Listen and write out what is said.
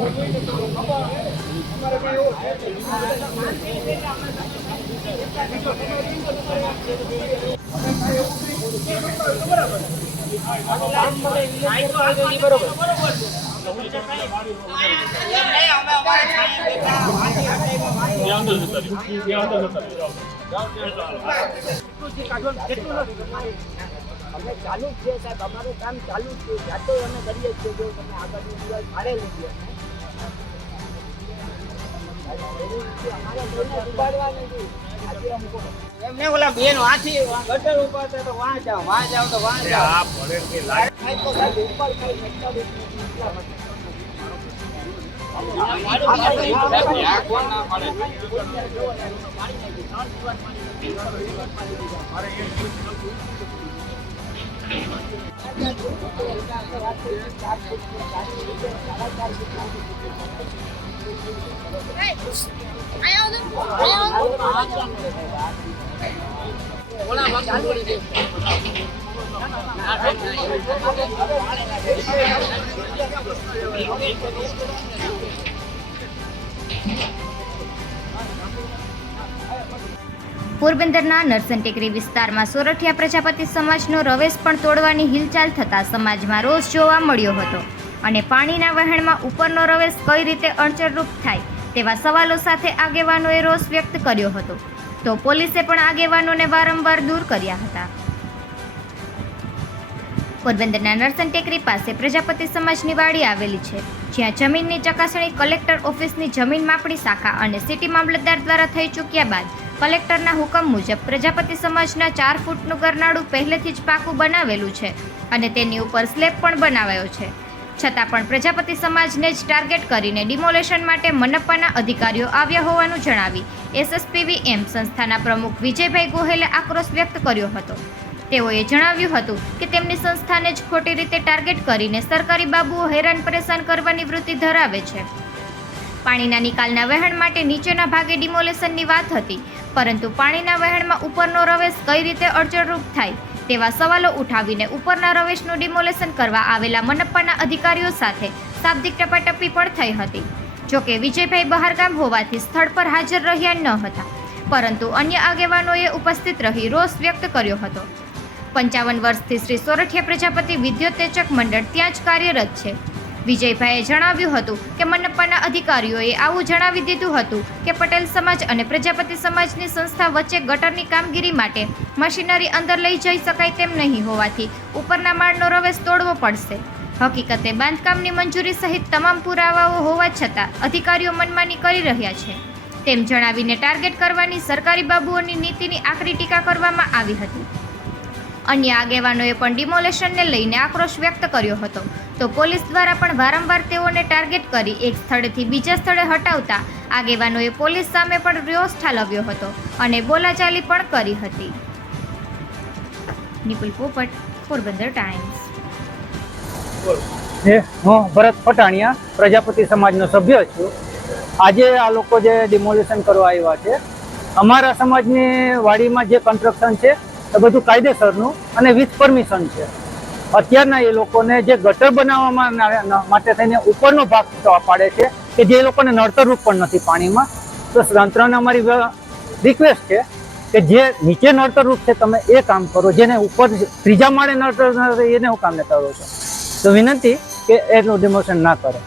અમે ચાલુ જ છે સાહેબ, અમારું કામ ચાલુ જ છે, જાતે અમે કરીએ છીએ. જો તમે આગળની દિવાલ ભાડે લીધી અમારે કોઈને ઉપાડવા નથી. આજે અમુક એમને ઓલા બેન વાંચી ગટર ઉપર તો વાં જાવ તો વાં જાવ તો સાહેબ ઉપર કઈ પોરબંદરના નરસન ટેકરી વિસ્તારમાં સોરઠિયા પ્રજાપતિ સમાજનો રવેશ પણ તોડવાની હિલચાલ થતાં સમાજમાં રોષ જોવા મળ્યો હતો અને પાણીના વહેણમાં ઉપરનો રવેશ કઈ રીતે અડચણરૂપ થાય તેવા સવાલો સાથે આગેવાનોએ રોષ વ્યક્ત કર્યો હતો. તો પોલીસે પણ આગેવાનોને વારંવાર દૂર કર્યા હતા. પોરબંદરના નરસન ટેકરી પાસે પ્રજાપતિ સમાજની વાડી આવેલી છે, જ્યાં જમીનની ચકાસણી કલેક્ટર ઓફિસની જમીન માપણી શાખા અને સિટી મામલતદાર દ્વારા થઈ ચૂક્યા બાદ કલેક્ટરના હુકમ મુજબ પ્રજાપતિ સમાજના 4 ફૂટનું ગરનાળું પહેલેથી જ પાકું બનાવેલું છે અને તેની ઉપર સ્લેબ પણ બનાવાયો છે. છતાં પણ પ્રજાપતિ સમાજને જ ટાર્ગેટ કરીને ડિમોલેશન માટે મનપાના અધિકારીઓ આવ્યા હોવાનું જણાવી SSPVM સંસ્થાના પ્રમુખ વિજયભાઈ ગોહેલે આક્રોશ વ્યક્ત કર્યો હતો. તેઓએ જણાવ્યું હતું કે તેમની સંસ્થાને જ ખોટી રીતે ટાર્ગેટ કરીને સરકારી બાબુઓ હેરાન પરેશાન કરવાની વૃત્તિ ધરાવે છે. પાણીના નિકાલના વહેણ માટે નીચેના ભાગે ડિમોલેશનની વાત હતી, પરંતુ પાણીના વહેણમાં ઉપરનો રવેશ કઈ રીતે અડચણરૂપ થાય તેવા સવાલો ઉઠાવીને ઉપરના રવેશનું ડિમોલેશન કરવા આવેલા મનપાના અધિકારીઓ સાથે શાબ્દિક ટપાટપી પણ થઈ હતી. જોકે વિજયભાઈ બહારગામ હોવાથી સ્થળ પર હાજર રહ્યા ન હતા, પરંતુ અન્ય આગેવાનોએ ઉપસ્થિત રહી રોષ વ્યક્ત કર્યો હતો. 55 વર્ષથી શ્રી સોરઠિયા પ્રજાપતિ વિદ્યુતેચક મંડળ ત્યાં જ કાર્યરત છે. વિજયભાઈએ જણાવ્યું હતું કે મનપાના અધિકારીઓએ આવું જણાવી દીધું હતું કે પટેલ સમાજ અને પ્રજાપતિ સમાજની સંસ્થા વચ્ચે ગટરની કામગીરી માટે મશીનરી અંદર લઈ જઈ શકાય તેમ નહીં હોવાથી ઉપરના માળનો રવેશ તોડવો પડશે. હકીકતે બાંધકામની મંજૂરી સહિત તમામ પુરાવાઓ હોવા છતાં અધિકારીઓ મનમાની કરી રહ્યા છે તેમ જણાવીને ટાર્ગેટ કરવાની સરકારી બાબુઓની નીતિની આકરી ટીકા કરવામાં આવી હતી. અન્ય આગેવાનોએ પણ ડિમોલેશનને લઈને આક્રોશ વ્યક્ત કર્યો હતો. તો પોલીસ દ્વારા પણ વારંવાર તેઓને ટાર્ગેટ કરી એક સ્થળેથી બીજા સ્થળે હટાવતા આગેવાનોએ પોલીસ સામે પણ રોષ ઠાલવ્યો હતો અને બોલાચાલી પણ કરી હતી. નિપુલ પોપટ, પોરબંદર ટાઈમ્સ. હું ભરત પટાણિયા પ્રજાપતિ સમાજનો સભ્ય છું. આજે આ લોકો જે ડિમોલેશન કરવા આવ્યા છે, અમારા સમાજની વાડીમાં જે કન્સ્ટ્રક્શન છે એ બધું કાયદેસરનું અને વિથ પરમિશન છે. અત્યારના એ લોકોને જે ગટર બનાવવામાં માટે થઈને ઉપરનો ભાગ પાડે છે કે જે લોકોને નડતરરૂપ પણ નથી પાણીમાં. તો તંત્રને અમારી રિક્વેસ્ટ છે કે જે નીચે નડતરરૂપ છે તમે એ કામ કરો, જેને ઉપર ત્રીજા માળે નડતર એને હું કામ ને કરો છો. તો વિનંતી કે એનું ડિમોલેશન ના કરે.